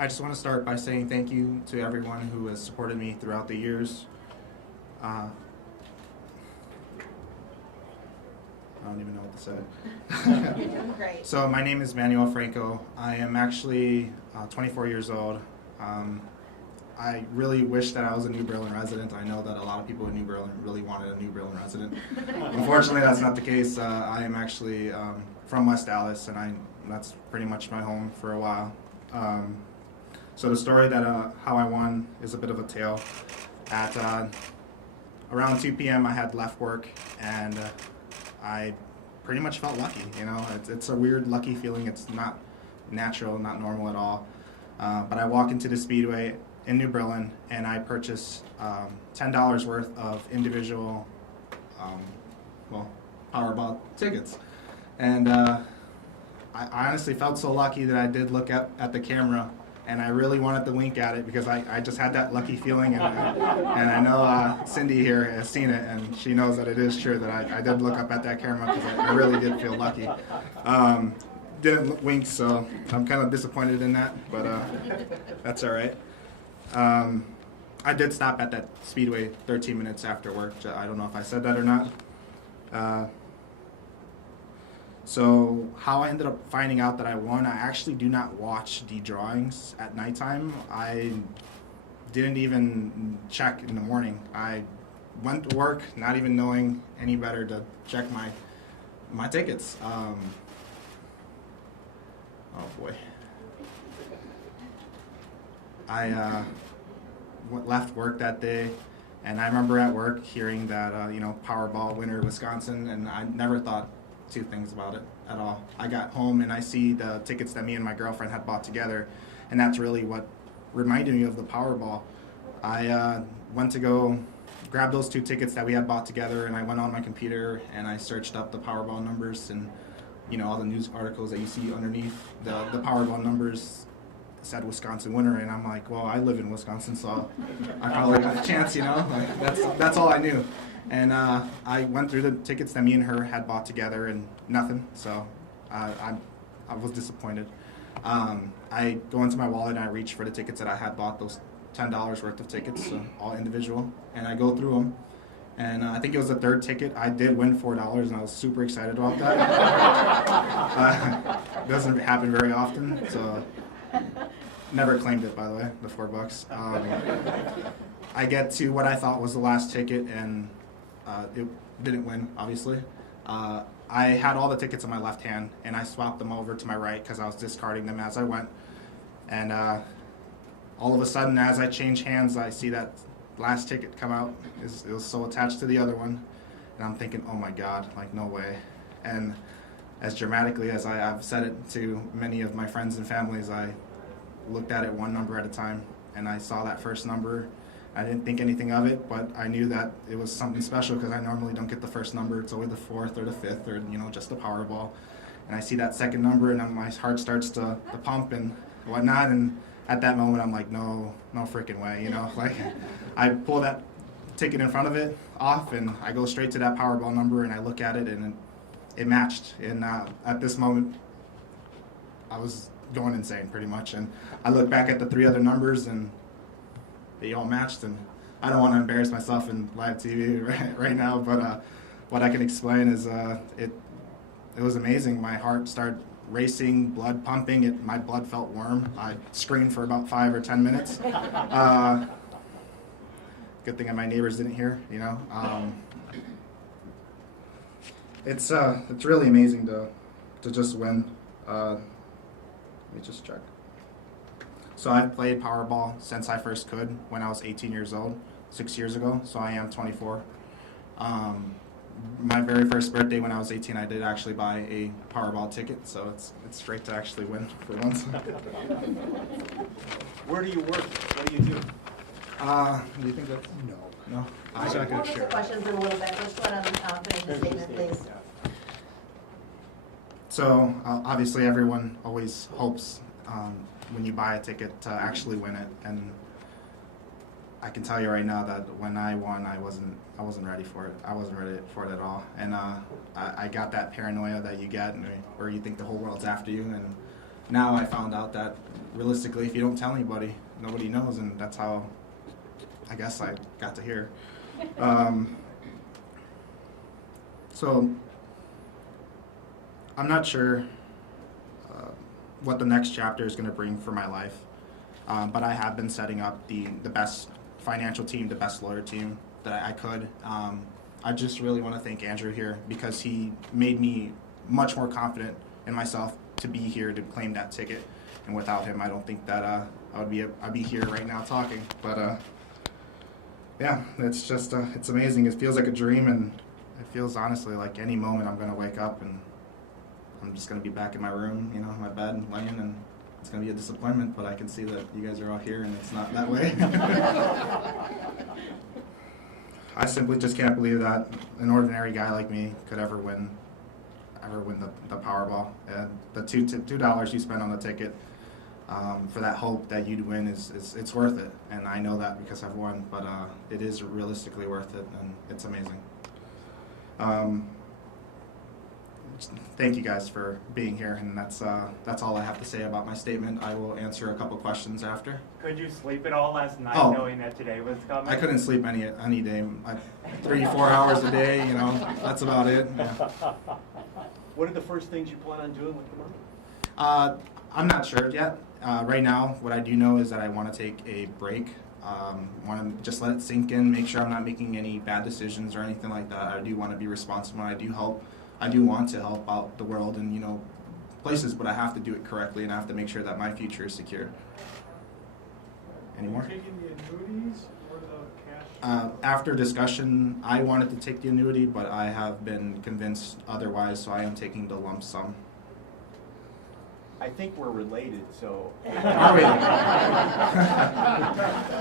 I just want to start by saying thank you to everyone who has supported me throughout the years. I don't even know what to say. You're doing great. So my name is Manuel Franco. I am actually 24 years old. I really wish that I was a New Berlin resident. I know that a lot of people in New Berlin really wanted a New Berlin resident. Unfortunately, that's not the case. I am actually from West Allis, and that's pretty much my home for a while. So the story that how I won is a bit of a tale. At around 2 p.m. I had left work, and I pretty much felt lucky. You know, it's a weird lucky feeling. It's not natural, not normal at all. But I walk into the Speedway in New Berlin, and I purchase $10 worth of individual, Powerball tickets. And I honestly felt so lucky that I did look at the camera, and I really wanted to wink at it because I just had that lucky feeling, and I know Cindy here has seen it, and she knows that it is true that I did look up at that camera because I really did feel lucky. Didn't wink, so I'm kind of disappointed in that, but that's all right. I did stop at that Speedway 13 minutes after work. I don't know if I said that or not. So how I ended up finding out that I won, I actually do not watch the drawings at nighttime. I didn't even check in the morning. I went to work not even knowing any better to check my tickets. Oh boy. I left work that day, and I remember at work hearing that Powerball winner Wisconsin, and I never thought two things about it at all. I got home and I see the tickets that me and my girlfriend had bought together, and that's really what reminded me of the Powerball. I went to go grab those two tickets that we had bought together, and I went on my computer and I searched up the Powerball numbers, and all the news articles that you see underneath the Powerball numbers said Wisconsin winner, and I'm like, well, I live in Wisconsin, so I probably got a chance, Like, that's all I knew. And I went through the tickets that me and her had bought together, and nothing. So I was disappointed. I go into my wallet and I reach for the tickets that I had bought, those $10 worth of tickets, so all individual, and I go through them. And I think it was the third ticket. I did win $4, and I was super excited about that. It doesn't happen very often, so never claimed it, by the way, the $4. I get to what I thought was the last ticket, and it didn't win, obviously. I had all the tickets in my left hand, and I swapped them over to my right because I was discarding them as I went. And all of a sudden, as I change hands, I see that last ticket come out. It was so attached to the other one, and I'm thinking, oh my God, like, no way. And as dramatically as I've said it to many of my friends and families, I looked at it one number at a time, and I saw that first number. I didn't think anything of it, but I knew that it was something special because I normally don't get the first number. It's always the fourth or the fifth, or just the Powerball. And I see that second number, and then my heart starts to pump and whatnot. And at that moment, I'm like, no freaking way, Like, I pull that ticket in front of it off, and I go straight to that Powerball number, and I look at it, and it matched. And at this moment, I was going insane pretty much. And I look back at the three other numbers, and they all matched, and I don't want to embarrass myself in live TV right now, but what I can explain is it was amazing. My heart started racing, blood pumping. My blood felt warm. I screamed for about 5 or 10 minutes. Good thing that my neighbors didn't hear. It's really amazing to just win. Let me just check. So I've played Powerball since I first could, when I was 18 years old, 6 years ago, so I am 24. My very first birthday when I was 18, I did actually buy a Powerball ticket, so it's great to actually win for once. Where do you work? What do you do? Do you think that's... No? We'll get to questions in a little bit. Let's let them finish the statement, please. So obviously everyone always hopes when you buy a ticket to actually win it, and I can tell you right now that when I won, I wasn't ready for it. I wasn't ready for it at all, and I got that paranoia that you get, where you think the whole world's after you. And now I found out that realistically, if you don't tell anybody, nobody knows, and that's how I guess I got to hear. So I'm not sure what the next chapter is going to bring for my life, but I have been setting up the best financial team, the best lawyer team that I could. I just really want to thank Andrew here because he made me much more confident in myself to be here to claim that ticket. And without him, I don't think that I'd be here right now talking. But yeah, it's just it's amazing. It feels like a dream, and it feels honestly like any moment I'm going to wake up and I'm just going to be back in my room, you know, my bed, laying, and it's going to be a disappointment. But I can see that you guys are all here, and it's not that way. I simply just can't believe that an ordinary guy like me could ever win the Powerball. And the $2 you spend on the ticket for that hope that you'd win it's worth it. And I know that because I've won, but it is realistically worth it, and it's amazing. Thank you guys for being here, and that's all I have to say about my statement. I will answer a couple questions after. Could you sleep at all last night knowing that today was coming? I couldn't sleep any day. 3-4 hours a day, you know, that's about it. Yeah. What are the first things you plan on doing with the money? I'm not sure yet. Right now, what I do know is that I want to take a break. Want to just let it sink in, make sure I'm not making any bad decisions or anything like that. I do want to be responsible. I do want to help out the world and, you know, places, but I have to do it correctly, and I have to make sure that my future is secure. Any more? Are you taking the annuities or the cash? After discussion, I wanted to take the annuity, but I have been convinced otherwise, so I am taking the lump sum. I think we're related, so. Are we? I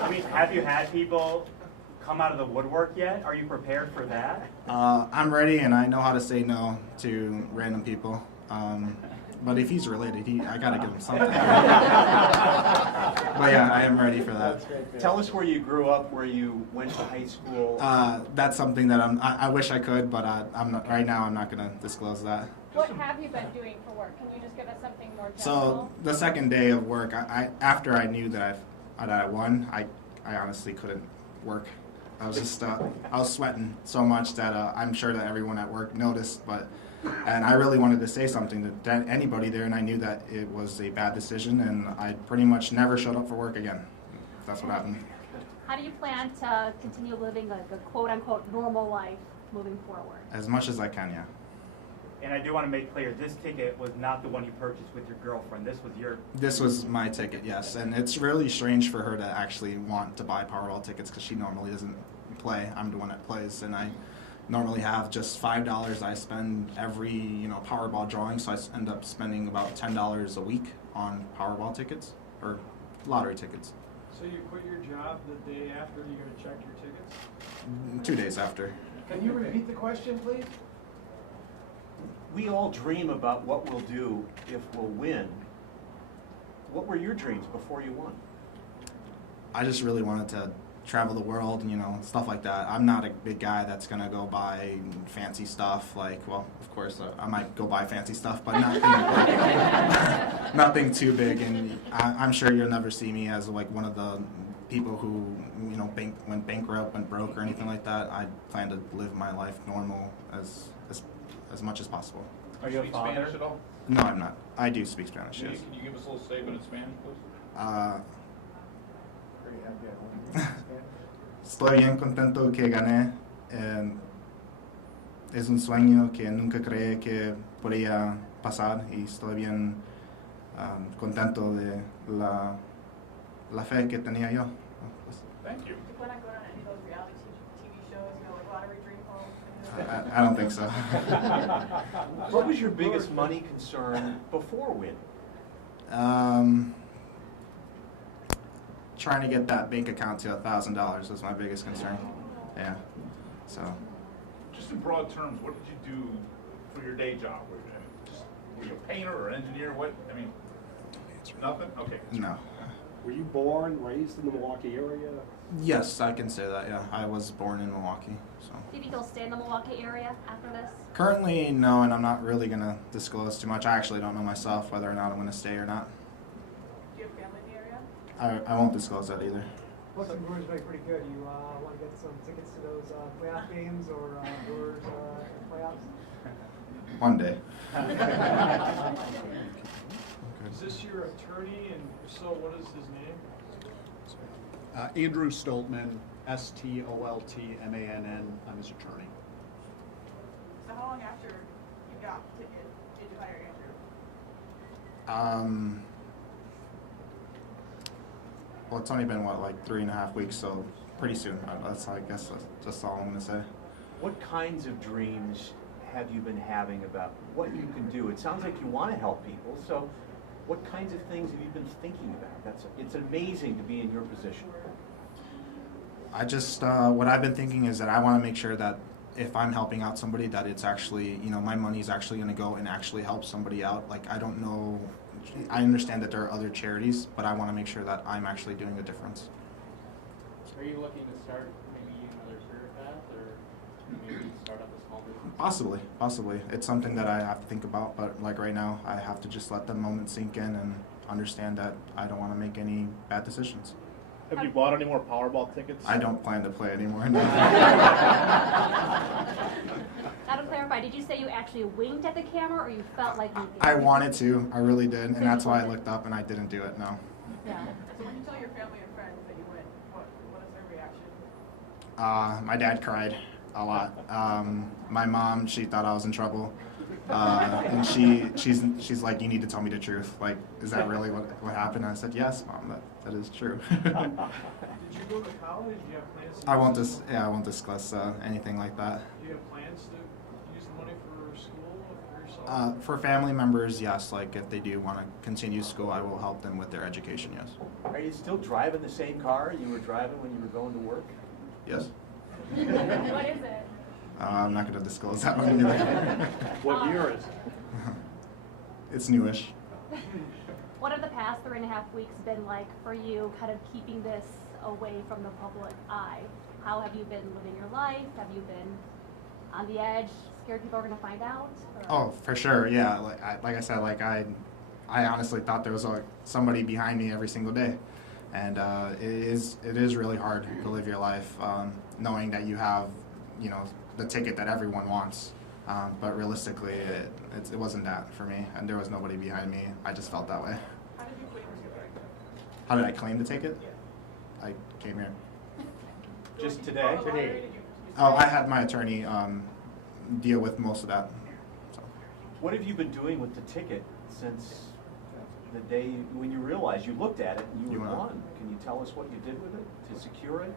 mean, have you had people come out of the woodwork yet? Are you prepared for that? I'm ready, and I know how to say no to random people. But if he's related, I gotta give him something. But yeah, I am ready for that. Tell us where you grew up, where you went to high school. That's something that I wish I could, but I'm not, right now I'm not gonna disclose that. What have you been doing for work? Can you just give us something more So general? the second day of work, after I knew that I won, I honestly couldn't work. I was just I was sweating so much that I'm sure that everyone at work noticed, and I really wanted to say something to anybody there, and I knew that it was a bad decision, and I pretty much never showed up for work again. That's what happened. How do you plan to continue living like a quote-unquote normal life moving forward? As much as I can, yeah. And I do want to make clear, this ticket was not the one you purchased with your girlfriend. This was your... This was my ticket, yes. And it's really strange for her to actually want to buy Powerball tickets because she normally doesn't play. I'm the one that plays, and I normally have just $5 I spend every, you know, Powerball drawing, so I end up spending about $10 a week on Powerball tickets or lottery tickets. So you quit your job the day after you're going to check your tickets? 2 days after. Can you repeat the question, please? We all dream about what we'll do if we'll win. What were your dreams before you won? I just really wanted to travel the world and, you know, stuff like that. I'm not a big guy that's going to go buy fancy stuff. Like, well, of course, I might go buy fancy stuff, but nothing too big. And I'm sure you'll never see me as, like, one of the people who, you know, went bankrupt, went broke or anything like that. I plan to live my life normal as much as possible. Are you a Speak father? Spanish at all? No, I'm not. I do speak Spanish, yes. Can you give us a little statement in Spanish, please? Estoy bien contento que gané. Es un sueño que nunca creí que podía pasar y estoy bien contento de la fe que tenía yo. Thank you. Do you plan on going on any of those reality TV shows, you know, like Lottery Dream Home? I don't think so. What was your biggest money concern before win? Trying to get that bank account to $1,000 was my biggest concern. Yeah. So. Just in broad terms, what did you do for your day job? Were you a painter or engineer? What? I mean, nothing? Okay. No. Were you born, raised in the Milwaukee area? Yes, I can say that. Yeah, I was born in Milwaukee. So. Do you think you'll stay in the Milwaukee area after this? Currently, no, and I'm not really gonna disclose too much. I actually don't know myself whether or not I'm gonna stay or not. Do you have I won't disclose that either. What's the Brewers make pretty good? You want to get some tickets to those playoff games or Brewers playoffs? One day. Is this your attorney, and if so, what is his name? Andrew Stoltman, Stoltmann. I'm his attorney. So how long after you got the ticket did you hire Andrew? Well, it's only been like 3.5 weeks, so pretty soon. That's I guess that's just all I'm gonna say. What kinds of dreams have you been having about what you can do? It sounds like you want to help people, so what kinds of things have you been thinking about? It's amazing to be in your position. I just what I've been thinking is that I want to make sure that if I'm helping out somebody, that it's actually, you know, my money is actually going to go and actually help somebody out. Like, I don't know. I understand that there are other charities, but I want to make sure that I'm actually doing a difference. Are you looking to start maybe another career path, or maybe start up a small business? Possibly. It's something that I have to think about, but like right now, I have to just let the moment sink in and understand that I don't want to make any bad decisions. Have you bought any more Powerball tickets? I don't plan to play anymore. No. Now to clarify, did you say you actually winked at the camera, or you felt like you did? I wanted to. I really did, and that's why I looked up and I didn't do it. No. Yeah. So when you tell your family and friends that you win, what is their reaction? My dad cried a lot. My mom, she thought I was in trouble, and she's like, "You need to tell me the truth. Like, is that really what happened?" And I said, "Yes, Mom, that is true." Did you go to college? Do you have plans to I won't discuss anything like that. Do you have plans to use the money for school or for yourself? For family members, yes. Like, if they do want to continue school, I will help them with their education. Yes. Are you still driving the same car you were driving when you were going to work? Yes. What is it? I'm not going to disclose that one either. What year is it? It's newish. What have the past 3.5 weeks been like for you, kind of keeping this away from the public eye? How have you been living your life? Have you been on the edge, scared people are going to find out? Or? Oh, for sure, yeah. Like I said, like I honestly thought there was somebody behind me every single day, and it is really hard to live your life knowing that you have, you know, the ticket that everyone wants. But realistically, it wasn't that for me, and there was nobody behind me. I just felt that way. How did you claim the ticket? How did I claim the ticket? I came here. Just today? Oh, I had my attorney deal with most of that. So. What have you been doing with the ticket since the day when you realized you looked at it and you won? Can you tell us what you did with it to secure it?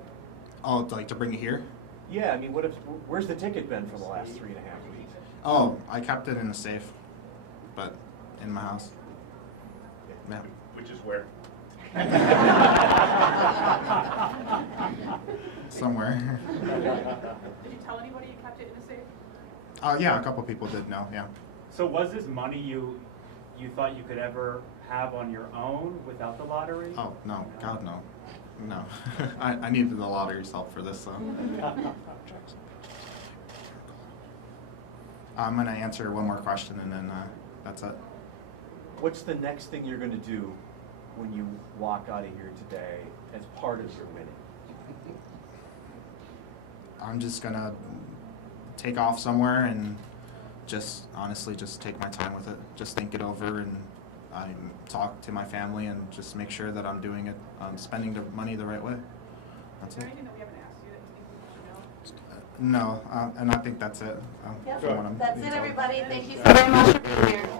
Oh, to bring it here? Yeah, I mean, where's the ticket been for the last 3.5 weeks? Oh, I kept it in a safe, but in my house. Yeah. Which is where? Somewhere. Did you tell anybody you kept it in a safe? Yeah, a couple people did know, yeah. So was this money you thought you could ever have on your own without the lottery? Oh, no, God, no. No. I needed the lottery's help for this, so. I'm going to answer one more question, and then that's it. What's the next thing you're going to do when you walk out of here today as part of your winning? I'm just going to take off somewhere and just honestly just take my time with it. Just think it over and talk to my family and just make sure that I'm doing it, spending the money the right way. That's Is there it. anything that we haven't asked you that you think we should know? No, and I think that's it. Yep, from what I'm that's being it, told. everybody. Thank you so very much for being here.